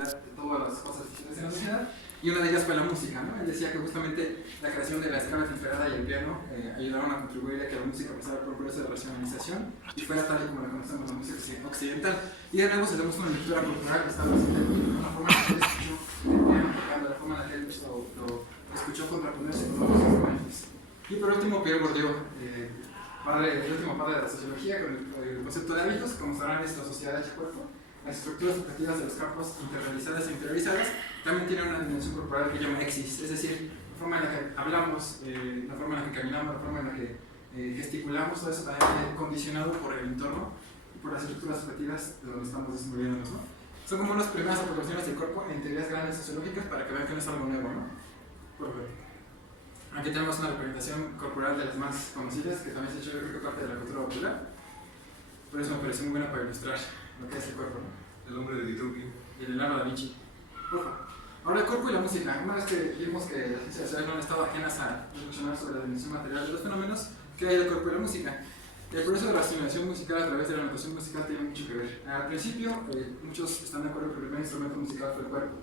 realidad de todas las cosas que en la sociedad, y una de ellas fue la música, ¿no? Él decía que justamente la creación de la escala temperada y el piano ayudaron a contribuir a que la música pasara por un proceso de racionalización y fuera tal y como la conocemos la música occidental. Y de nuevo se le busca una lectura cultural que está presente en la forma en la que él escuchó el piano tocando, la forma en la que él lo escuchó contraponerse con otros instrumentos. Y por último, Pierre Bourdieu, el último padre de la sociología, con el concepto de hábitos, como sabrán, es la sociedad hecha cuerpo. Las estructuras objetivas de los campos internalizadas e interiorizadas también tienen una dimensión corporal que llama exis, es decir, la forma en la que hablamos, la forma en la que caminamos, la forma en la que gesticulamos, todo eso también es condicionado por el entorno y por las estructuras objetivas de donde estamos desenvolviéndonos, ¿no? Son como las primeras aproximaciones del cuerpo en teorías grandes sociológicas para que vean que no es algo nuevo, ¿no? Por favor. Aquí tenemos una representación corporal de las más conocidas, que también se ha hecho, yo creo que parte de la cultura popular. Por eso me pareció muy buena para ilustrar lo que es el cuerpo, ¿no? El hombre de Vitruvio. Y el Leonardo da Vinci. Ahora el cuerpo y la música. Una vez que vimos que las ciencias sociales no han estado ajenas a reflexionar sobre la dimensión material de los fenómenos, ¿qué hay del cuerpo y la música? El proceso de la simulación musical a través de la notación musical tiene mucho que ver. Al principio, muchos están de acuerdo que el primer instrumento musical fue el cuerpo.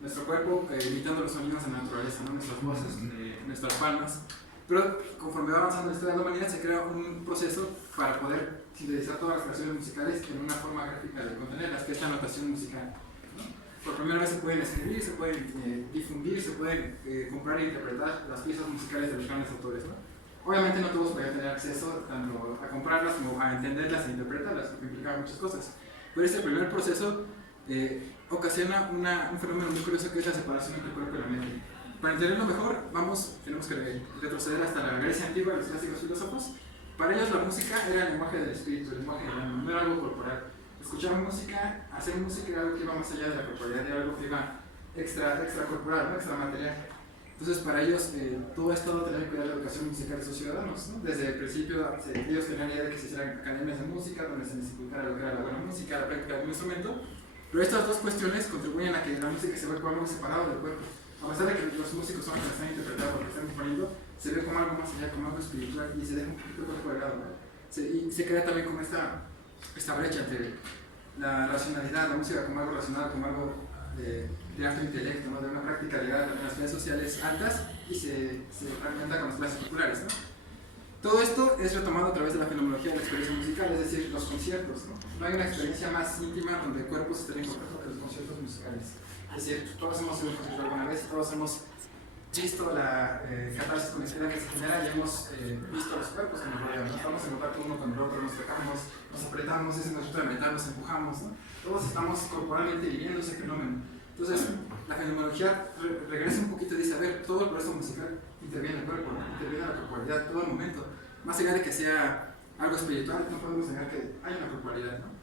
Nuestro cuerpo imitando los sonidos de la naturaleza, ¿no? Nuestras voces, nuestras palmas. Pero conforme va avanzando la historia de la humanidad, se crea un proceso para poder sintetizar todas las creaciones musicales en una forma gráfica de contenerlas, que es la notación musical, ¿no? Por primera vez se pueden escribir, se pueden difundir, se pueden comprar e interpretar las piezas musicales de los grandes autores, ¿no? Obviamente no todos podían tener acceso tanto a comprarlas como a entenderlas e interpretarlas, porque implicaba muchas cosas. Pero este primer proceso ocasiona un fenómeno muy curioso que es la separación entre el cuerpo y la mente. Para entenderlo mejor, tenemos que retroceder hasta la Grecia antigua, los clásicos filósofos. Para ellos la música era el lenguaje del espíritu, el lenguaje del alma, no era algo corporal. Escuchar música, hacer música era algo que iba más allá de la corporalidad, era algo que iba extracorporal, ¿no? Extramaterial. Entonces para ellos todo esto tenía que cuidar la educación musical de sus ciudadanos, ¿no? Desde el principio ellos tenían la idea de que se hicieran academias de música donde se les inculcara lo que era la buena música, la práctica de un instrumento. Pero estas dos cuestiones contribuyen a que la música se vea como algo separado del cuerpo. A pesar de que los músicos son los que están interpretando, lo que están componiendo, se ve como algo más allá, como algo espiritual y se deja un poquito el cuerpo de lado, ¿no? Y se crea también como esta brecha entre la racionalidad, la música como algo racional, como algo de alto intelecto, ¿no? De una práctica ligada a las clases sociales altas y se fragmenta con las clases populares, ¿no? Todo esto es retomado a través de la fenomenología de la experiencia musical, es decir, los conciertos, ¿no? No hay una experiencia más íntima donde cuerpos estén en contacto que los conciertos musicales. Es decir, todos hemos ido a un concierto alguna vez, todos hemos visto la catarsis colectiva que se genera y hemos visto los cuerpos que nos rodean, ¿no? Estamos en contacto uno con el otro, nos tocamos, nos apretamos, ese nosotros de metal, nos empujamos, ¿no? Todos estamos corporalmente viviendo ese fenómeno. Entonces, la fenomenología regresa un poquito y dice, a ver, todo el proceso musical interviene en el cuerpo, ¿no? Interviene la corporalidad todo el momento. Más allá de que sea algo espiritual, no podemos negar que hay una corporalidad, ¿no?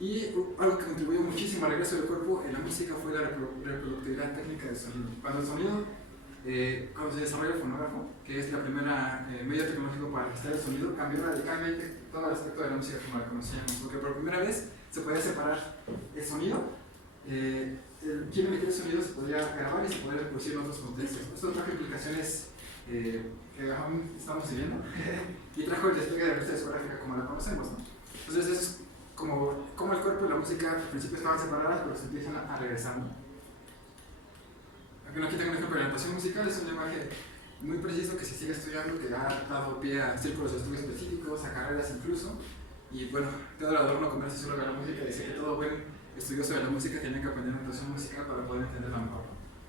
Y algo que contribuyó muchísimo al regreso del cuerpo en la música fue la reproductividad técnica del sonido. Cuando el sonido, cuando se desarrolla el fonógrafo, que es la primera medio tecnológico para registrar el sonido, cambió radicalmente todo el aspecto de la música como la conocíamos, porque por primera vez se podía separar el sonido, quien emitir el sonido se podría grabar y se podría reproducir en otros contextos. Esto trajo implicaciones que aún estamos viviendo y trajo el despliegue de la industria discográfica como la conocemos, ¿no? Entonces eso es como el cuerpo y la música al principio estaban separadas, pero se empiezan a regresar, ¿no? Aquí tengo un ejemplo de la notación musical, es un lenguaje muy preciso que se sigue estudiando, que ha dado pie a círculos de estudio específicos, a carreras incluso. Y bueno, Teodoro Adorno, como es sociólogo de la música, dice que todo buen estudioso de la música tiene que aprender notación musical para poder entenderla mejor.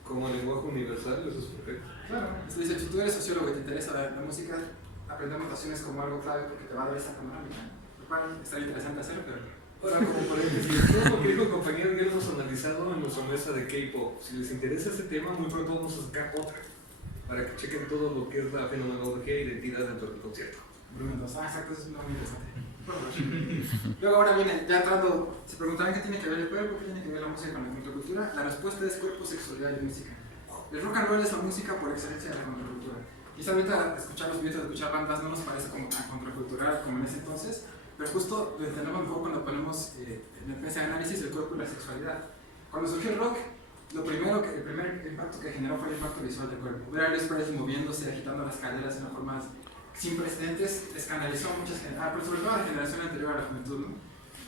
Como el lenguaje universal, eso es perfecto. Claro, entonces dice, si tú eres sociólogo y te interesa la música, aprender notaciones como algo clave porque te va a dar esa panorámica. Lo cual estaría interesante hacerlo, pero... Ahora, como paréntesis, todo lo que dijo el compañero ya lo hemos analizado en nuestra mesa de K-pop. Si les interesa este tema, muy pronto vamos a sacar otra para que chequen todo lo que es la fenomenología e identidad dentro del concierto. Exacto, eso es muy interesante. Luego ahora viene, ya entrando, se preguntarán qué tiene que ver el cuerpo, qué tiene que ver la música con la contracultura. La respuesta es cuerpo, sexualidad y música. El rock and roll es la música por excelencia de la contracultura. Quizá ahorita escuchar los videos, escuchar bandas no nos parece como tan contracultural como en ese entonces, pero justo lo entendemos mejor cuando ponemos en ese análisis el cuerpo y la sexualidad. Cuando surgió el rock, el primer impacto que generó fue el impacto visual del cuerpo. Ver a Elvis Presley moviéndose, agitando las caderas de una forma sin precedentes, escandalizó a muchas generaciones, pero sobre todo a la generación anterior a la juventud, ¿no?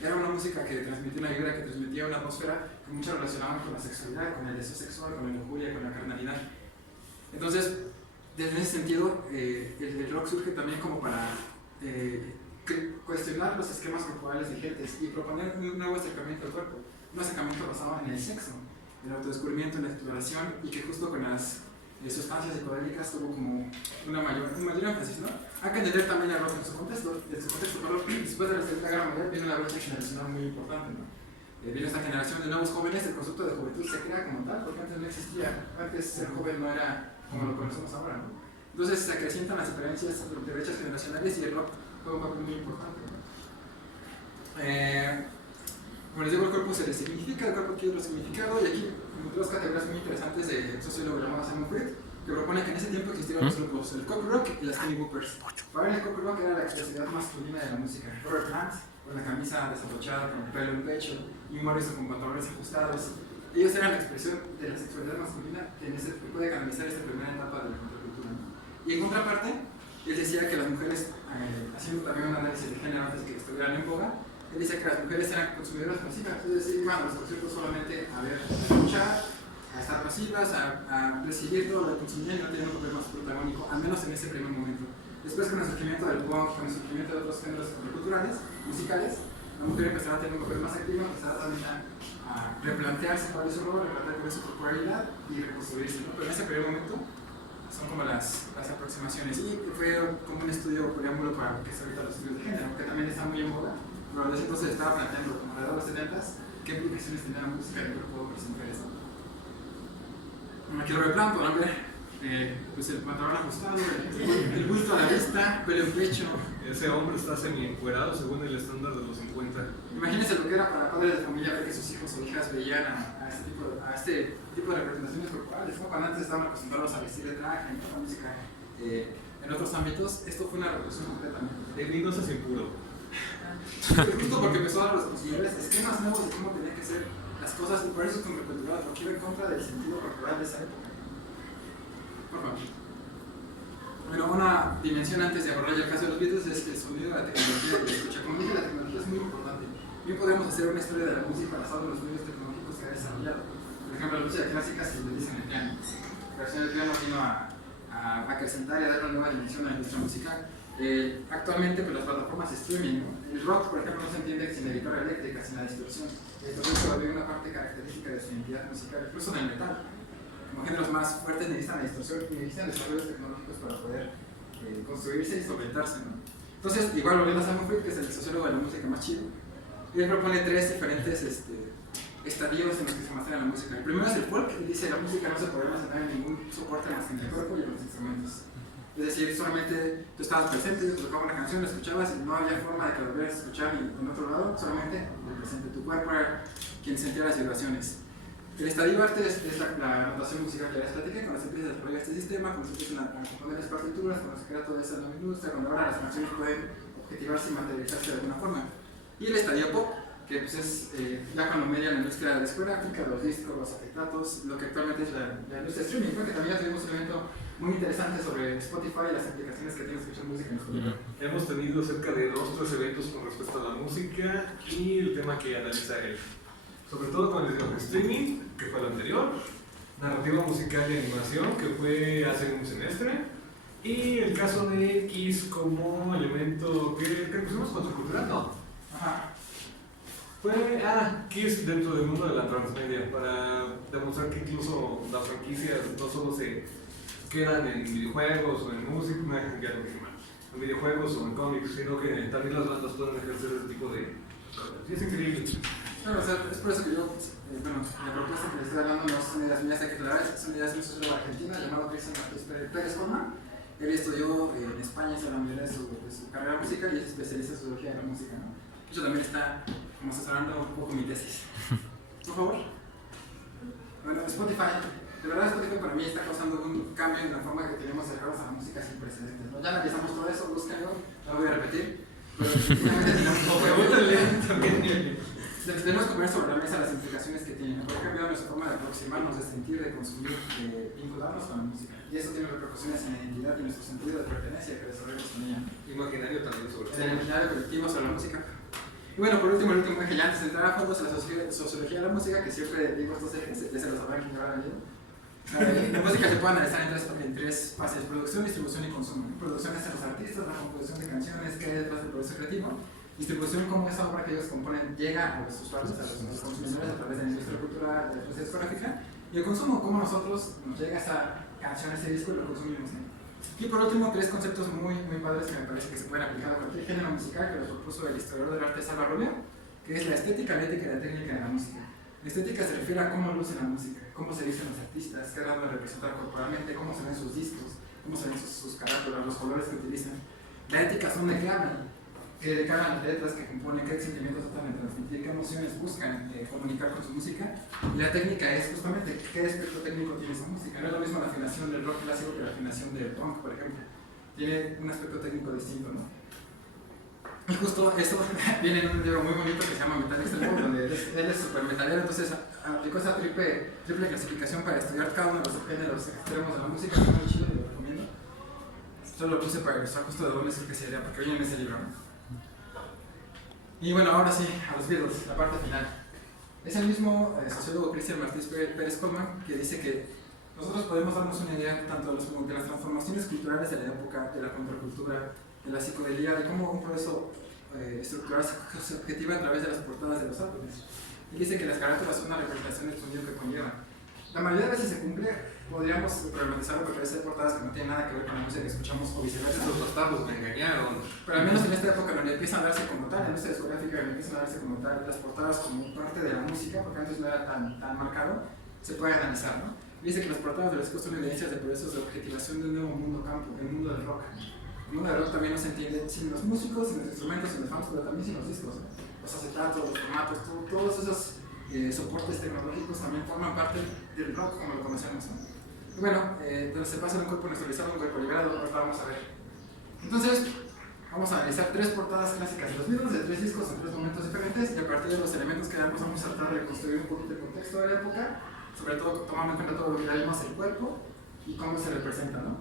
Era una música que transmitía una vibra, que transmitía una atmósfera que muchos relacionaban con la sexualidad, con el deseo sexual, con la lujuria, con la carnalidad. Entonces, desde ese sentido, el rock surge también como para cuestionar los esquemas corporales vigentes y proponer un nuevo acercamiento al cuerpo, un acercamiento basado en el sexo, el autodescubrimiento, en la exploración, y que justo con las sustancias psicodélicas tuvo como un mayor énfasis, ¿no? Hay que entender también el rock en su contexto. Después de la Segunda Guerra Mundial viene una brecha generacional muy importante, ¿no? Viene esta generación de nuevos jóvenes, el concepto de juventud se crea como tal, porque antes no existía, antes ser joven no era como lo conocemos ahora, ¿no? Entonces se acrecientan las diferencias de brechas generacionales y el rock juega un papel muy importante, ¿no? Como les digo, el cuerpo se resignifica, el cuerpo adquiere otro significado, y aquí encontré dos categorías muy interesantes de sociólogo llamado Simon Freud, que propone que en ese tiempo existieron dos grupos, el cock rock y las Kenny Woopers. Para él el cock rock era la expresividad masculina de la música. Robert Plant, con la camisa desabrochada, con el pelo en pecho, y un Morrison con pantalones ajustados. Ellos eran la expresión de la sexualidad masculina que puede canalizar esta primera etapa de la contracultura, ¿no? Y en contraparte, él decía que las mujeres, haciendo también un análisis de género antes de que estuvieran en boga, él decía que las mujeres eran consumidoras pasivas, es decir, iban a los conciertos solamente a ver, a escuchar, a estar pasivas, a recibir todo lo que consumían y no tenían un papel más protagónico, al menos en ese primer momento. Después, con el surgimiento del punk, con el surgimiento de otros géneros culturales, musicales, la mujer empezará a tener un papel más activo, empezará también a replantearse cuál es su rol, replantear cuál es su corporalidad y reconstruirse, ¿no? Pero en ese primer momento son como las aproximaciones. Y fue como un estudio preámbulo para lo que es ahorita los estudios de género, que también está muy en boga, pero desde entonces estaba planteando, como alrededor de los 70s, qué implicaciones tenía la música en el cuerpo de las mujeres, ¿no? Aquí lo replanto, ¿no? Pues el pantalón ajustado, el busto a la vista, pelo en pecho. Ese hombre está semi-encuerado según el estándar de los 50. Imagínense lo que era para padres de familia ver que sus hijos o hijas veían a este tipo de representaciones corporales, ¿no? Cuando antes estaban acostumbrados a vestir de traje, ¿no? La música en otros ámbitos, esto fue una revolución completamente. De vino se impuro. Justo porque empezó a dar los posibles esquemas nuevos de cómo tenían que ser las cosas, y por eso es contracultural, porque iba en contra del sentido corporal de esa época. Por favor. Bueno, una dimensión antes de abordar ya el caso de los Beatles es el sonido de la tecnología que se escucha. Como dije, la tecnología es muy importante. Bien podemos hacer una historia de la música basada en los medios tecnológicos que ha desarrollado. Por ejemplo, la música clásica se utiliza en el piano. La versión del piano vino a acrecentar y a dar una nueva dimensión a la industria musical. Actualmente, pues, las plataformas streaming, ¿no? El rock, por ejemplo, no se entiende sin la guitarra eléctrica, sin la distorsión. Entonces, todavía una parte característica de su identidad musical, incluso en el metal. Como géneros más fuertes necesitan la distorsión y necesitan desarrollos tecnológicos para poder construirse y solventarse, ¿no? Entonces, igual volviendo a Simon Freud, que es el sociólogo de la música más chido, y él propone tres diferentes estadios en los que se muestra la música. El primero es el folk, y dice la música no se puede presentar en ningún soporte más que en el cuerpo y en los instrumentos. Es decir, solamente tú estabas presente, te tocaba una canción, la escuchabas y no había forma de que la volvieras a escuchar en otro lado, solamente el presente. Tu cuerpo era quien sentía las vibraciones. El estadio arte es la notación musical que ya les platiqué, cuando se empieza a desarrollar este sistema, cuando se empiezan a componer las partituras, cuando se crea toda esa nueva industria, cuando ahora las canciones pueden objetivarse y materializarse de alguna forma. Y el estadio pop, que pues es ya cuando media la industria discográfica, los discos, los acetatos, lo que actualmente es la industria streaming, porque también ya tuvimos un evento muy interesante sobre Spotify y las aplicaciones que tienen que escuchar música en Spotify. Hemos tenido cerca de 2 o 3 eventos con respecto a la música y el tema que analiza él. Sobre todo con el streaming, que fue el anterior, narrativa musical y animación, que fue hace un semestre, y el caso de Kiss como elemento que pusimos contracultural, ¿no? Ajá. Fue Kiss dentro del mundo de la transmedia, para demostrar que incluso las franquicias no solo se quedan en videojuegos o en música, en videojuegos o en cómics, sino que también las bandas pueden ejercer ese tipo de cosas. Y es increíble. Claro, o sea, es por eso que yo, la propuesta que les estoy hablando no son ideas mías aquí claras, son ideas de un sociólogo argentino llamado Cristian Pérez Colma. Él estudió en España, hizo la mayoría de su carrera musical y es especialista en sociología de la música, ¿no? Yo también está como asesorando un poco mi tesis. Por favor. Bueno, Spotify, de verdad Spotify para mí está causando un cambio en la forma que tenemos de acercarnos a la música sin precedentes, ¿no? Ya analizamos todo eso, búsquenlo, no lo voy a repetir, pero definitivamente tenemos que poner sobre la mesa las implicaciones que tienen, porque ha cambiado nuestra forma de aproximarnos, de sentir, de consumir, de vincularnos con la música. Y eso tiene repercusiones en la identidad y nuestro sentido de pertenencia que desarrollamos con ella. Imaginario también sobre todo. El imaginario colectivo sobre la música. Y bueno, por último, el último eje, ya antes de entrar a fondo, es la sociología de la música, que siempre digo estos ejes, ya se los sabrán que habrá venido. La música se puede analizar en tres fases: producción, distribución y consumo. Producción es en los artistas, la composición de canciones, qué es el proceso creativo. Distribución, cómo esa obra que ellos componen llega a los usuarios, a los consumidores a través de la industria cultural, de la industria discográfica. Y el consumo, cómo nosotros nos llega esa canción, ese disco y lo consumimos, ¿no? Y por último, tres conceptos muy padres que me parece que se pueden aplicar a cualquier género musical, que los propuso el historiador del arte Salva Romeo, que es la estética, la ética y la técnica de la música. La estética se refiere a cómo luce la música, cómo se dicen los artistas, qué rasgos representan corporalmente, cómo se ven sus discos, cómo se ven sus carátulas, los colores que utilizan. La ética son de qué hablan las letras que componen, qué sentimientos tratan de transmitir, qué emociones buscan comunicar con su música. Y la técnica es justamente qué aspecto técnico tiene esa música. No es lo mismo la afinación del rock clásico que la afinación del punk, por ejemplo. Tiene un aspecto técnico distinto, ¿no? Y justo esto viene en un libro muy bonito que se llama Metal Extremo, donde él es super metalero, entonces aplicó esa triple clasificación para estudiar cada uno de los géneros extremos de la música, que es muy chido y lo recomiendo. Esto lo puse para ilustrar justo de dónde es que sería, porque viene en ese libro, ¿no? Y bueno, ahora sí, a los Beatles, la parte final. Es el mismo sociólogo Christian Martínez Pérez Coleman que dice que nosotros podemos darnos una idea tanto de las transformaciones culturales de la época, de la contracultura, de la psicodelia, de cómo un proceso estructural se objetiva a través de las portadas de los álbumes. Y dice que las carátulas son una representación del sonido que conllevan. La mayoría de veces se cumple, podríamos problematizarlo porque a veces hay portadas que no tienen nada que ver con la música que escuchamos o viceversa. Los bastardos me engañaron. Pero al menos en esta época donde empiezan a darse como tal, en esta discográfica donde empiezan a darse como tal las portadas como parte de la música, porque antes no era tan marcado, se puede analizar, ¿no? Dice que las portadas de los discos son evidencias de procesos de objetivación de un nuevo mundo campo, el mundo del rock. El mundo del rock también no se entiende sin los músicos, sin los instrumentos, sin los fans, pero también sin los discos, ¿no? Los acetatos, los formatos, todos esos soportes tecnológicos también forman parte del rock como lo conocemos, ¿no? Y bueno, entonces se pasa de un cuerpo neutralizado a un cuerpo liberado, ahorita vamos a ver. Entonces, vamos a analizar tres portadas clásicas de los Beatles, de tres discos en tres momentos diferentes, y a partir de los elementos que damos vamos a tratar de reconstruir un poquito el contexto de la época, sobre todo tomando en cuenta todo lo que ya vimos, el cuerpo y cómo se representa, ¿no?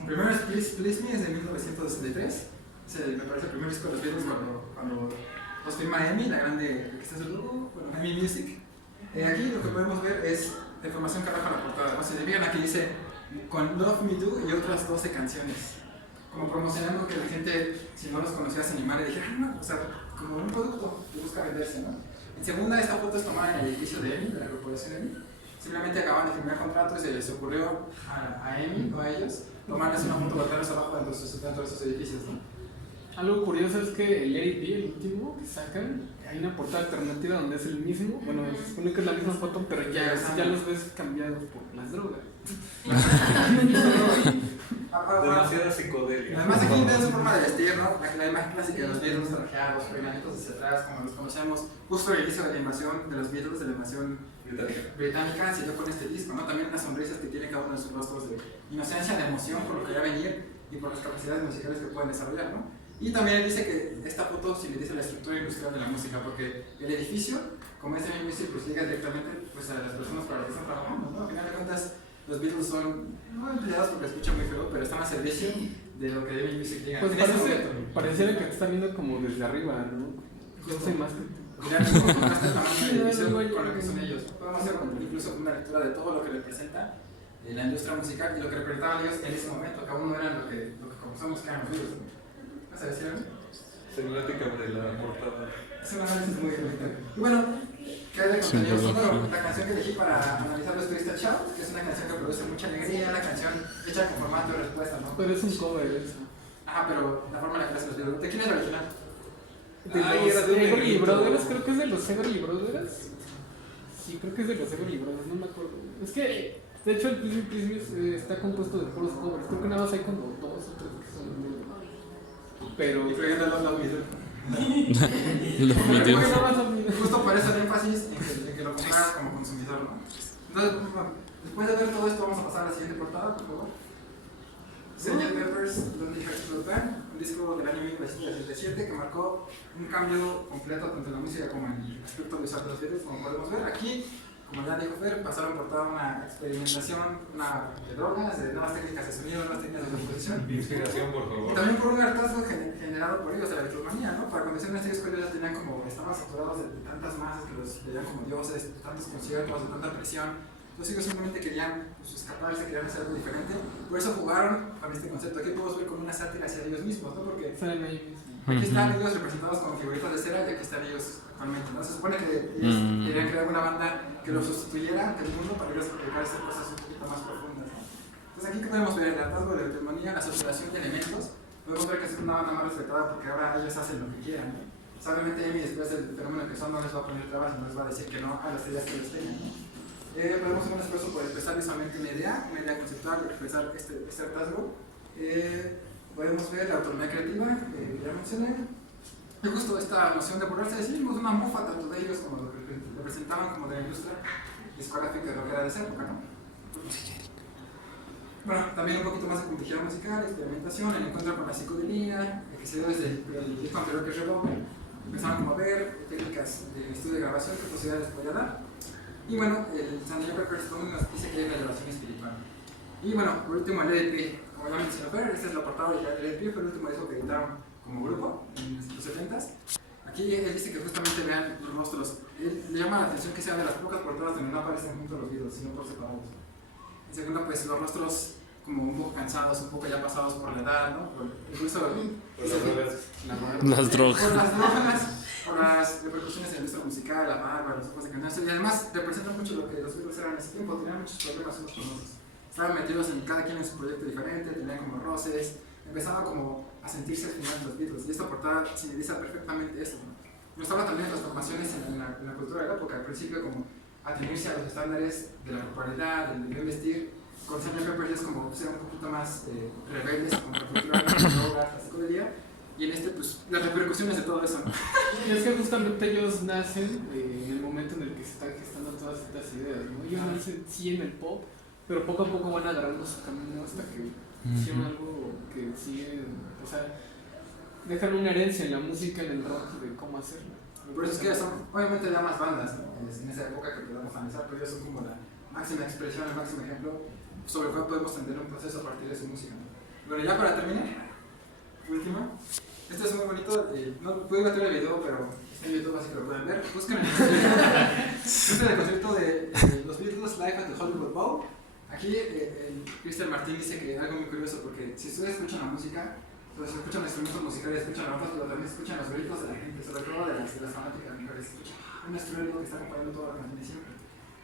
El primero es Please Me, es de 1963, me parece el primer disco de los Beatles cuando los firma EMI, la grande, que está en su logo, bueno, EMI Music. Aquí lo que podemos ver es la información que arroja la portada, ¿no? Se dividan aquí dice con Love Me Do y otras 12 canciones, como promocionando que la gente, si no los conocía, se animara y dijera, no, o sea, como un producto que busca venderse, ¿no? En segunda, esta foto es tomada en el edificio de EMI, de la corporación EMI. Simplemente acaban de firmar contrato y se les ocurrió a EMI o a ellos tomarles una foto, botarles abajo dentro de esos edificios, ¿no? Algo curioso es que el Let It Be, el último que sacan, hay una portada alternativa donde es el mismo, bueno, se supone que es la misma foto, pero ya los ves cambiados por las drogas. Demasiada psicodelia. Además aquí ven su forma de vestir, ¿no? La imagen clásica de los Beatles trajeados, peinaditos hacia atrás, como los conocemos, justo al inicio de la invasión de los Beatles, de la invasión británica, siguió con este disco, ¿no? También las sonrisas que tiene cada uno de sus rostros de inocencia, de emoción por lo que va a venir y por las capacidades musicales que pueden desarrollar, ¿no? Y también él dice que esta foto sintetiza la estructura industrial de la música, porque el edificio, como es el music, pues llega directamente pues, a las personas para las que están trabajando, ¿no? Al final de cuentas, los Beatles son no empleados porque escuchan muy feo, pero están a servicio de lo que el music llega. Pues pareciera que te está viendo como desde arriba, ¿no? Yo soy más que... Mira, es como contraste el tamaño del edificio con lo que son ellos. Podemos hacer incluso una lectura de todo lo que representa la industria musical y lo que representaban ellos en ese momento. Cada uno era lo que conocemos que eran los Beatles. ¿Vas a decir algo? Semiótica de la portada. Es un análisis muy bonito. Y bueno, ¿qué hay de contenido? Bueno, la canción que elegí para analizarlo es Crystal Shout, que es una canción que produce mucha alegría, la canción hecha con formato de respuesta, ¿no? Pero es un cover eso. Ajá, pero la forma en la que hacen los videos. ¿De quién es la original? De los Everly Brothers, creo que es de los Everly Brothers. Sí, creo que es de los Everly Brothers, no me acuerdo. Es que, de hecho, el Please Me está compuesto de puros covers. Creo que nada más hay como 2 o 3 que son muy buenos. Pero... Y fregué Love Me Do. Justo por eso el énfasis en que lo compras como consumidor, ¿no? Entonces, después de ver todo esto, vamos a pasar a la siguiente portada, por favor. Sgt. Pepper's Lonely Hearts Club Band, un disco del año 1977 que marcó un cambio completo tanto en la música como en el aspecto visual de los Beatles, como podemos ver aquí. como ya dijo Fer, pasaron por toda una experimentación de drogas, de nuevas técnicas de sonido, nuevas técnicas de composición. Inspiración, por Y favor. también por un hartazgo generado por ellos de la electromanía, ¿no? Para cuando hicieron este disco ellos ya tenían como, estaban saturados de tantas masas que los veían como dioses, de tantos conciertos, de tanta presión. Entonces ellos simplemente querían pues, escaparse, querían hacer algo diferente. Por eso jugaron con este concepto. Aquí podemos ver como una sátira hacia ellos mismos, ¿no? Porque Salen ahí mismo. aquí están ellos representados como figuritas de cera y aquí están ellos actualmente, ¿no? Se supone que ellos querían crear una banda que los sustituyera ante el mundo para ellos dedicar a hacer cosas un poquito más profundas, ¿no? Entonces aquí que podemos ver el hartazgo de la hegemonía, la saturación de elementos. Podemos ver que es una banda más respetada porque ahora ellos hacen lo que quieran, ¿no? O sea, obviamente Emi después del fenómeno que son no les va a poner trabas y no les va a decir que no a las ideas que ellos tengan, ¿no? Podemos hacer un esfuerzo por expresar visualmente una idea conceptual, expresar este hartazgo. Podemos ver la autonomía creativa, ya mencioné. Y justo esta noción de ponerse a sí mismos, una mofa tanto de ellos como lo que representaban como de la industria discográfica de lo que era de esa época, ¿no? Bueno, también un poquito más de complejidad musical, experimentación, el encuentro con la psicodelia, que se dio desde el disco anterior que es Revolver. Empezaron como a ver técnicas de estudio de grabación, qué posibilidades podía dar. Y bueno, el Sandy Records nos dice que hay una elevación espiritual. Y bueno, por último el LP, como ya mencionó Fer, esta es la portada original del LP, fue el último disco que editaron como grupo en los 70s. Aquí él dice que justamente vean los rostros. Él le llama la atención que sea de las pocas portadas donde no aparecen juntos los videos, sino por separados. En segunda, pues los rostros como un poco cansados, un poco ya pasados por la edad, ¿no? Incluso Las drogas. por las drogas, por las repercusiones en la industria musical, la barba, los ojos de canción. Y además representan mucho lo que los Beatles eran en ese tiempo, tenían muchos problemas unos con otros. Estaban metidos en cada quien en su proyecto diferente, tenían como roces, empezaba como a sentirse al final de los Beatles. Y esta portada sintetiza perfectamente eso, ¿no? Mostraba también las transformaciones en la cultura de la época, al principio como atenerse a los estándares de la popularidad, del bien vestir. Con Sgt. Pepper es como ser un poquito más rebeldes contra la cultura, la droga, la psicodelia. Y en este, pues, las repercusiones de todo eso, ¿no? Y es que justamente ellos nacen en el momento en el que se están gestando todas estas ideas, ¿no? Ellos nacen sí en el pop, pero poco a poco van agarrando su camino hasta que hicieron algo que sigue, o sea, dejan una herencia en la música, en el rock de cómo hacerlo. Por eso es que son, obviamente, ya más bandas, ¿no? En esa época que podemos analizar, pero ellos son como la máxima expresión, el máximo ejemplo sobre el cual podemos entender un proceso a partir de su música, ¿no? Bueno, ya para terminar, última. Este es muy bonito, no puedo meter el video, pero está en YouTube así que lo pueden ver. Busquen el concierto de los Beatles Live at the Hollywood Bowl. Aquí Cristian Martín dice que algo muy curioso, porque si ustedes escuchan la música, pues escuchan los instrumentos musicales, escuchan las notas, pero también escuchan los gritos de la gente, sobre todo de las fanáticas mujeres. Escuchan un estruendo que está acompañando toda la canción siempre.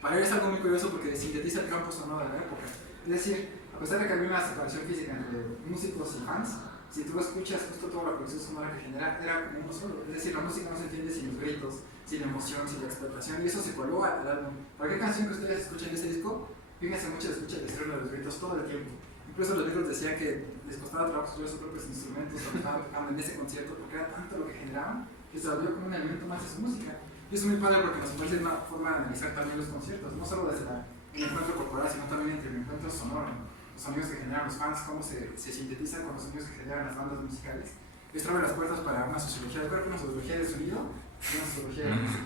Para él es algo muy curioso porque sintetiza el campo sonoro de la época. Es decir, a pesar de que había una separación física entre músicos y fans, si tú escuchas justo toda la producción sonora que genera, era como uno solo. Es decir, la música no se entiende sin los gritos, sin la emoción, sin la explotación, y eso se coló al álbum. Cualquier canción que ustedes escuchen de ese disco, fíjense mucho de escuchar el estreno de los gritos todo el tiempo. Incluso los Beatles decían que les costaba trabajo estudiar sus propios instrumentos cuando estaban en ese concierto, porque era tanto lo que generaban que se volvió como un elemento más de su música. Y eso es muy padre porque nos ofrece una forma de analizar también los conciertos, no solo desde el encuentro corporal, sino también entre el encuentro sonoro, los sonidos que generan los fans, cómo se sintetizan con los sonidos que generan las bandas musicales. Esto abre las puertas para una sociología del cuerpo, una sociología del sonido y una sociología de la música.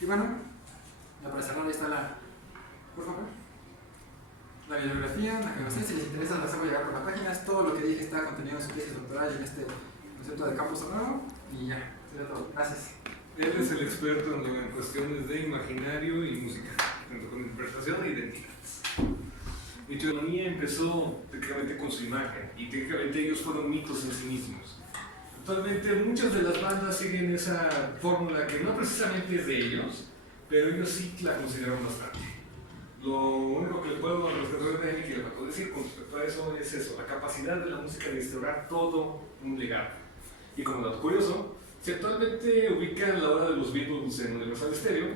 Y bueno, ya para cerrar, ahí está por favor, la bibliografía, la geografía. Si les interesa, las hago llegar por la página. Es todo lo que dije está contenido en su tesis doctoral y en este concepto de campo sonoro. Y ya, sería todo. Gracias. Él es el experto en cuestiones de imaginario y música, tanto con interpretación e identidades. Mi teoría empezó técnicamente con su imagen, y técnicamente ellos fueron mitos en sí mismos. Actualmente muchas de las bandas siguen esa fórmula que no precisamente es de ellos, pero ellos sí la consideran bastante. Lo único que le puedo rescatar de Amy, que le puedo decir con respecto a eso, es eso, la capacidad de la música de instaurar todo un legado. Y como dato curioso, si actualmente ubican la hora de los Beatles en Universal Stereo,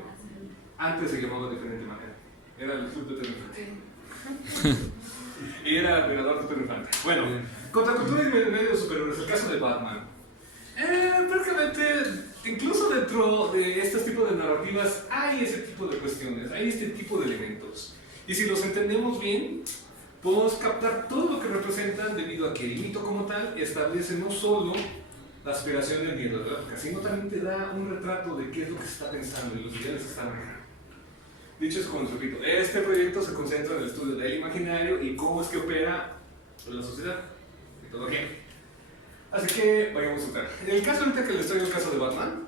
antes se llamaba de diferente manera. Era el Club de Pedro Infante. Y era el velador de Pedro Infante. Bueno, contracultura y medios superiores, el caso de Batman. Prácticamente, incluso dentro de este tipo de narrativas, hay ese tipo de cuestiones, hay este tipo de elementos. Y si los entendemos bien, podemos captar todo lo que representan debido a que el mito como tal establece no solo la aspiración del miedo, ¿verdad? Sino también te da un retrato de qué es lo que se está pensando y los ideales que están manejando. Dicho eso, como les repito, este proyecto se concentra en el estudio del imaginario y cómo es que opera la sociedad, mitología. Así que vayamos a entrar. En el caso ahorita que les traigo el caso de Batman,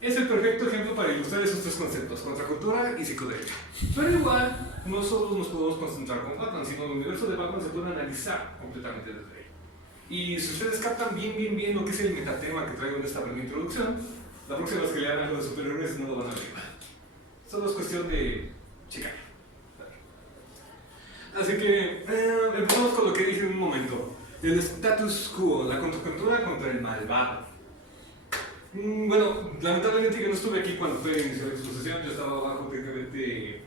es el perfecto ejemplo para ilustrar esos tres conceptos, contracultura y psicodelia. Pero igual, no solo nos podemos concentrar con Batman, sino el universo de Batman se puede analizar completamente desde ahí. Y si ustedes captan bien lo que es el metatema que traigo en esta primera introducción, la próxima vez que lean algo de superhéroes no lo van a ver. Solo es cuestión de checar. Así que empezamos con lo que dije en un momento. El status quo, la contracultura contra el malvado. Bueno, lamentablemente yo no estuve aquí cuando fue inició la exposición. Yo estaba abajo técnicamente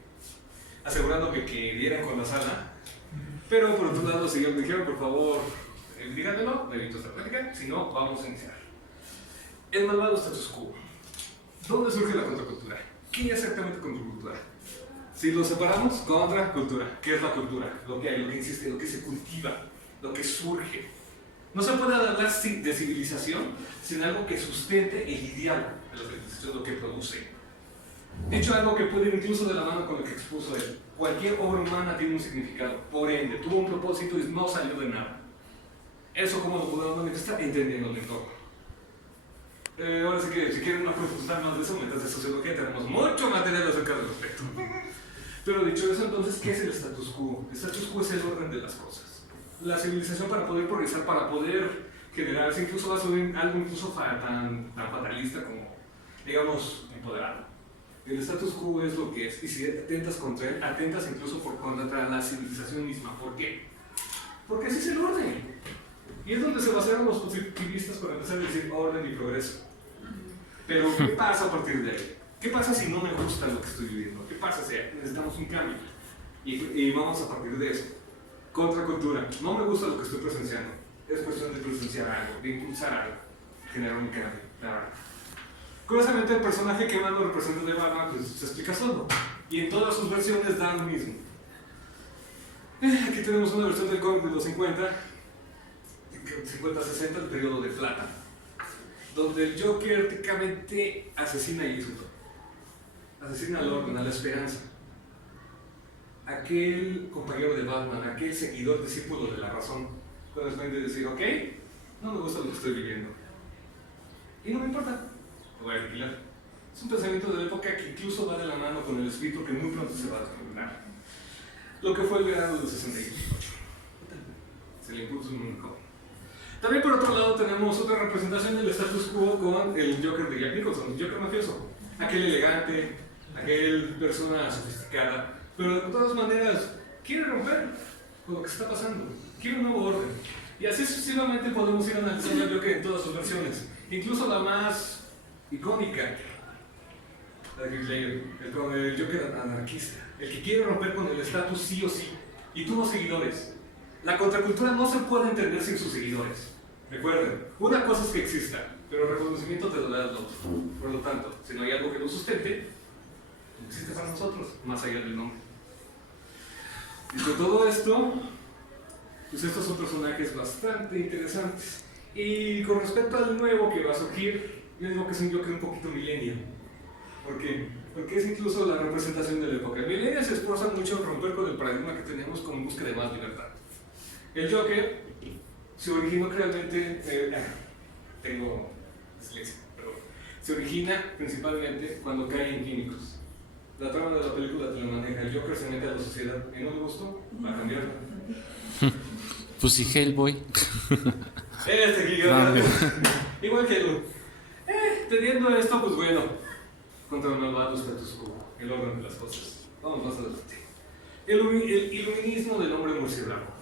asegurándome que dieran con la sala. Pero por otro lado, si me dijeron, por favor, díganmelo, me evito esta plática. Si no, vamos a iniciar. El malvado status quo. ¿Dónde surge la contracultura? ¿Qué es exactamente contracultura? Si lo separamos, contracultura. ¿Qué es la cultura? Lo que hay, lo que existe, lo que se cultiva, lo que surge. No se puede hablar de civilización sin algo que sustente el ideal de la civilización, lo que produce. Dicho algo que puede ir incluso de la mano con lo que expuso él. Cualquier obra humana tiene un significado, por ende, tuvo un propósito y no salió de nada. Eso, ¿cómo lo podemos manifestar? Entendiendo el entorno. Ahora sí que si quieren profundizar más de eso, mientras de sociología tenemos mucho material acerca del respecto. Pero dicho eso, entonces, ¿qué es el status quo? El status quo es el orden de las cosas. La civilización, para poder progresar, para poder generarse, incluso va a ser algo incluso tan fatalista como, digamos, empoderado. El status quo es lo que es, y si atentas contra él, atentas incluso contra la civilización misma. ¿Por qué? Porque así es el orden. Y es donde se basaron los positivistas para empezar a decir orden y progreso. Pero, ¿qué pasa a partir de ahí? ¿Qué pasa si no me gusta lo que estoy viviendo? ¿Qué pasa si necesitamos un cambio? Y vamos a partir de eso. Contracultura. No me gusta lo que estoy presenciando. Es cuestión de presenciar algo, de impulsar algo, generar un cambio. Claro. Curiosamente, el personaje que más lo representa de Batman pues, se explica solo. Y en todas sus versiones dan lo mismo. Aquí tenemos una versión del cómic de los 50-60, el periodo de plata, donde el Joker técnicamente asesina a Jesús. Asesina al orden, a la esperanza. Aquel compañero de Batman, aquel seguidor, discípulo de la razón, cuando es de decir, ok, no me gusta lo que estoy viviendo. Y no me importa, lo voy a alquilar. Es un pensamiento de la época que incluso va de la mano con el espíritu que muy pronto se va a descubrir. Lo que fue el verano del 68. Se le impuso un joven. También por otro lado tenemos otra representación del status quo con el Joker de Jack Nicholson, el Joker mafioso. Aquel elegante, aquel persona sofisticada, pero de todas maneras quiere romper con lo que está pasando, quiere un nuevo orden. Y así sucesivamente podemos ir analizando el Joker en todas sus versiones, incluso la más icónica, la de Heath Ledger, el Joker anarquista, el que quiere romper con el estatus sí o sí, y tuvo seguidores. La contracultura no se puede entender sin sus seguidores. Recuerden, una cosa es que exista, pero el reconocimiento te lo da el otro. Por lo tanto, si no hay algo que lo sustente, no existe para nosotros, más allá del nombre. Y con todo esto, pues estos son personajes bastante interesantes. Y con respecto al nuevo que va a surgir, yo digo que es un Joker un poquito millennial. ¿Por qué? Porque es incluso la representación de la época. El millennial se esfuerza mucho en romper con el paradigma que teníamos con búsqueda de más libertad. El Joker se originó realmente, tengo dislexia, pero se origina principalmente cuando cae en químicos. La trama de la película te lo maneja, el Joker se mete a la sociedad y no le gustó, va a cambiarla. Pues sí, Hellboy. Igual que él. Teniendo esto, pues bueno, contra el malvado status quo, el orden de las cosas. Vamos más adelante. El iluminismo del hombre murciélago.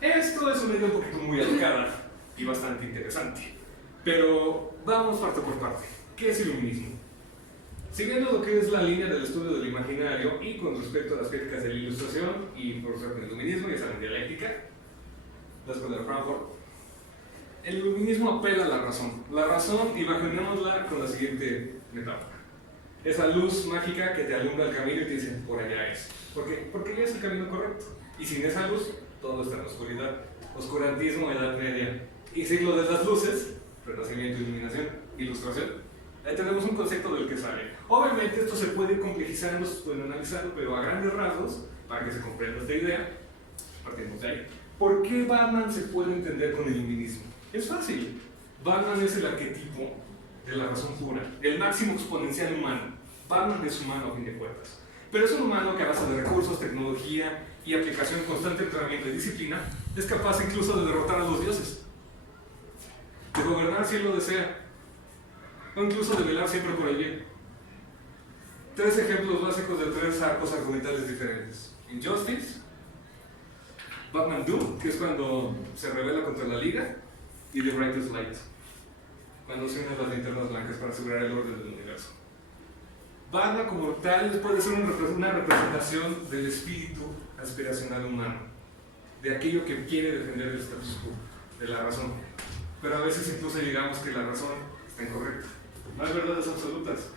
Esto es una idea un poquito muy alocada y bastante interesante. Pero vamos parte por parte. ¿Qué es iluminismo? Siguiendo lo que es la línea del estudio del imaginario y con respecto a las críticas de la ilustración y por supuesto el iluminismo, ya saben, dialéctica, la escuela de Frankfurt, el iluminismo apela a la razón imaginémosla con la siguiente metáfora. Esa luz mágica que te alumbra el camino y te dice, por allá es. ¿Por qué? Porque ya es el camino correcto. Y sin esa luz, todo está en la oscuridad. Oscurantismo, Edad Media y siglo de las luces, renacimiento, iluminación, ilustración. Ahí tenemos un concepto del que sale. Obviamente esto se puede ir complejizando, se puede analizando, pero a grandes rasgos, para que se comprenda esta idea, partimos de ahí. ¿Por qué Batman se puede entender con el iluminismo? Es fácil. Batman es el arquetipo de la razón pura, el máximo exponencial humano. Batman es humano a fin de cuentas. Pero es un humano que a base de recursos, tecnología y aplicación constante, entrenamiento y disciplina, es capaz incluso de derrotar a los dioses, de gobernar si él lo desea, o incluso de velar siempre por el bien. 3 ejemplos básicos de 3 arcos argumentales diferentes. Injustice, Batman Doom, que es cuando se rebela contra la Liga, y The Brightest Light, cuando se unen las linternas blancas para asegurar el orden del universo. Batman como tal puede ser una representación del espíritu aspiracional humano, de aquello que quiere defender el status quo, de la razón. Pero a veces incluso digamos que la razón está incorrecta. No hay verdades absolutas,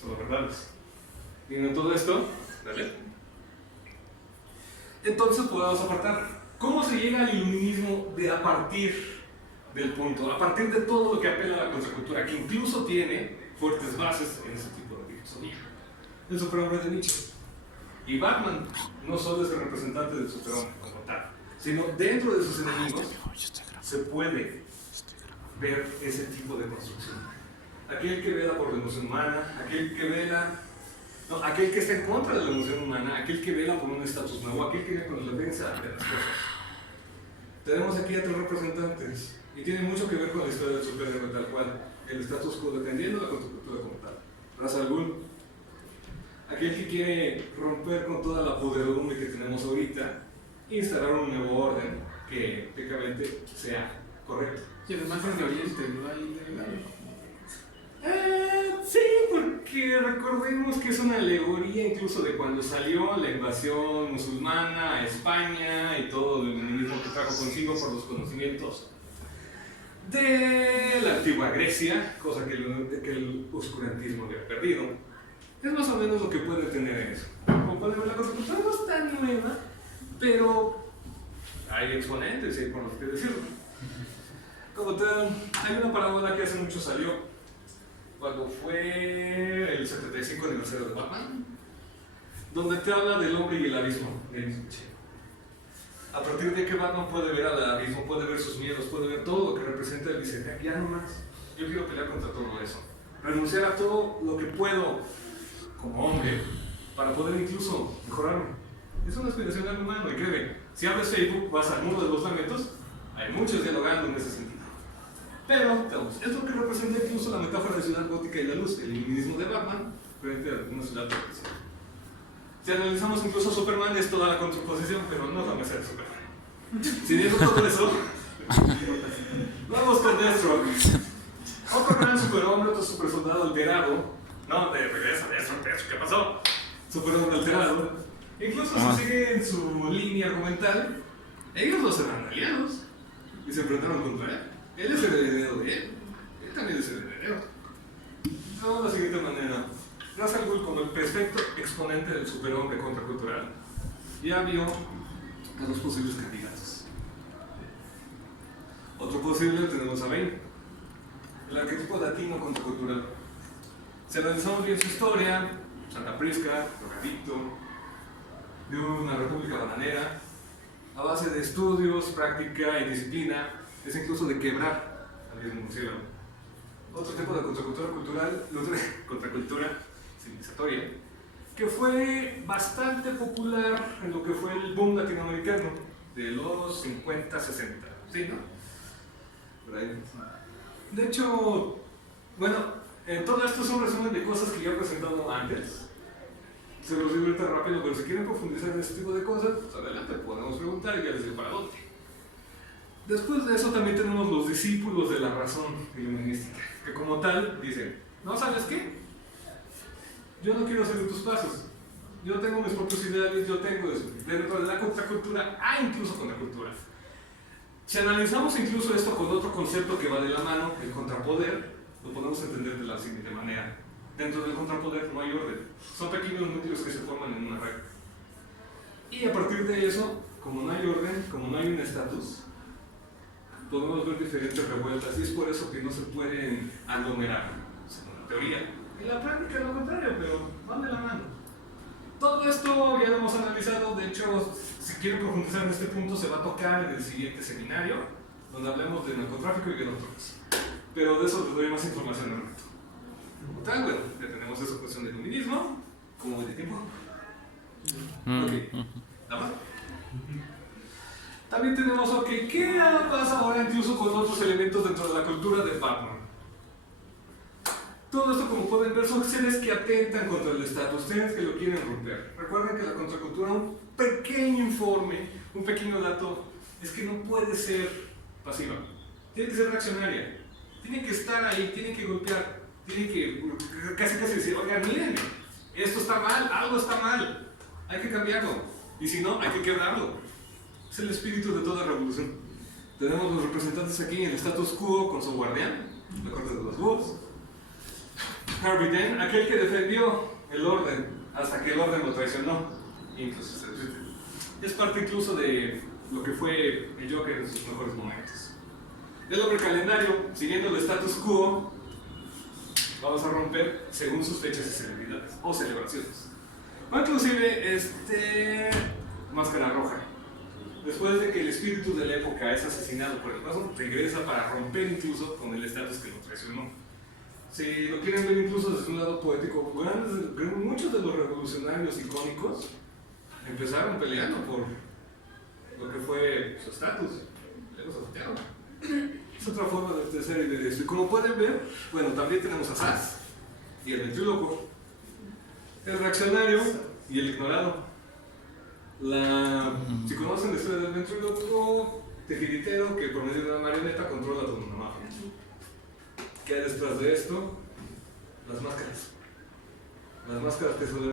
solo verdades. Viendo todo esto, dale. Entonces podemos apartar. ¿Cómo se llega al iluminismo a partir del punto, a partir de todo lo que apela a la contracultura, que incluso tiene fuertes bases en ese tipo de filosofía? El superhombre de Nietzsche. Y Batman no solo es el representante del superhombre como tal, sino dentro de sus enemigos se puede ver ese tipo de construcción. Aquel que vela por la emoción humana, aquel que está en contra de la emoción humana, aquel que vela por un estatus nuevo, aquel que viene con la defensa de las cosas. Tenemos aquí a 3 representantes y tiene mucho que ver con la historia del superhéroe tal cual, el estatus quo defendiendo la contracultura como tal. Ra's al Ghul, aquel que quiere romper con toda la podredumbre que tenemos ahorita e instalar un nuevo orden que técnicamente sea correcto. Y además es de Oriente, ¿no? Sí, porque recordemos que es una alegoría incluso de cuando salió la invasión musulmana a España y todo el humanismo que trajo consigo por los conocimientos de la antigua Grecia, cosa que el oscurantismo había perdido. Es más o menos lo que puede tener en eso. Como pueden ver, la construcción no es tan nueva, pero hay exponentes, hay por los que decirlo. Como tal, hay una parábola que hace mucho salió, cuando fue el 75 aniversario de Batman, donde te habla del hombre y el abismo. A partir de que Batman puede ver al abismo, puede ver sus miedos, puede ver todo lo que representa, él dice, ya no más, yo quiero pelear contra todo eso, renunciar a todo lo que puedo como hombre, para poder incluso mejorarme. Es una aspiración al humano, y créeme, si abres Facebook, vas al mundo de los lamentos, hay muchos dialogando en ese sentido. Pero, es lo que representa incluso la metáfora de ciudad gótica y la luz, el iluminismo de Batman frente a una ciudad gótica. Si analizamos incluso Superman, es toda la contraposición, pero no es la mesa de Superman. Si digo todo eso, vamos con Deathstroke. Otro gran superhombre, otro supersoldado alterado. No, regresa Deathstroke, ¿qué pasó? Superhombre alterado. Incluso si sigue en su línea argumental, ellos los eran aliados y se enfrentaron contra él. Él es el heredero de él también es el heredero. Vamos de la siguiente manera. Ra's al Ghul, como el perfecto exponente del superhombre contracultural, ya vio a 2 posibles candidatos. Otro posible tenemos a Bane, el arquetipo latino contracultural. Si analizamos bien su historia, Santa Prisca, drogadicto, de una república bananera, a base de estudios, práctica y disciplina, es incluso de quebrar al mismo murciélago. Otro tipo de contracultura cultural, contracultura civilizatoria, que fue bastante popular en lo que fue el boom latinoamericano de los 50, 60, ¿sí, no? Por ahí. De hecho, bueno, todo esto es un resumen de cosas que ya he presentado antes. Se los digo ahorita rápido, pero si quieren profundizar en este tipo de cosas, pues adelante, podemos preguntar y ya les digo para dónde. Después de eso también tenemos los discípulos de la razón iluminística, que como tal dicen, ¿no sabes qué? Yo no quiero seguir tus pasos, yo tengo mis propios ideales, yo tengo eso. Dentro de la contracultura hay incluso contracultura. Si analizamos incluso esto con otro concepto que va de la mano, el contrapoder, lo podemos entender de la siguiente manera. Dentro del contrapoder no hay orden, son pequeños núcleos que se forman en una red. Y a partir de eso, como no hay orden, como no hay un estatus, podemos ver diferentes revueltas y es por eso que no se pueden aglomerar. teoría. Y la práctica es lo contrario, pero van de la mano. Todo esto ya lo hemos analizado, de hecho, si quieren profundizar en este punto, se va a tocar en el siguiente seminario, donde hablemos de narcotráfico y guerras. Pero de eso les doy más información al rato. Como tal, bueno, ya tenemos esa cuestión del feminismo, como de tiempo. Ok, ¿nada más? También tenemos, ok, ¿qué pasa ahora incluso con otros elementos dentro de la cultura de Batman? Todo esto, como pueden ver, son seres que atentan contra el estatus, seres que lo quieren romper. Recuerden que la contracultura, un pequeño informe, un pequeño dato, es que no puede ser pasiva. Tiene que ser reaccionaria. Tiene que estar ahí, tiene que golpear, tiene que casi decir, oigan, mírenme, esto está mal, algo está mal, hay que cambiarlo. Y si no, hay que quebrarlo. Es el espíritu de toda revolución. Tenemos los representantes aquí en el status quo con su guardián, la corte de los búhos. Harvey Dent, aquel que defendió el orden hasta que el orden lo traicionó. Incluso es parte incluso de lo que fue el Joker en sus mejores momentos. El hombre calendario, siguiendo el status quo, vamos a romper según sus fechas y celebridades o celebraciones. O inclusive Máscara Roja. Después de que el espíritu de la época es asesinado por el paso, regresa para romper incluso con el estatus que lo traicionó. Si lo quieren ver incluso desde un lado poético, muchos de los revolucionarios icónicos empezaron peleando por lo que fue su estatus. Luego se voltearon. Es otra forma de ser y de eso. Y como pueden ver, bueno, también tenemos a Sass y el ventrílocuo, el reaccionario y el ignorado. Si conocen la historia del ventrílocuo, titiritero que por medio de una marioneta controla toda una mafia. ¿Qué hay detrás de esto? Las máscaras. Las máscaras que suelen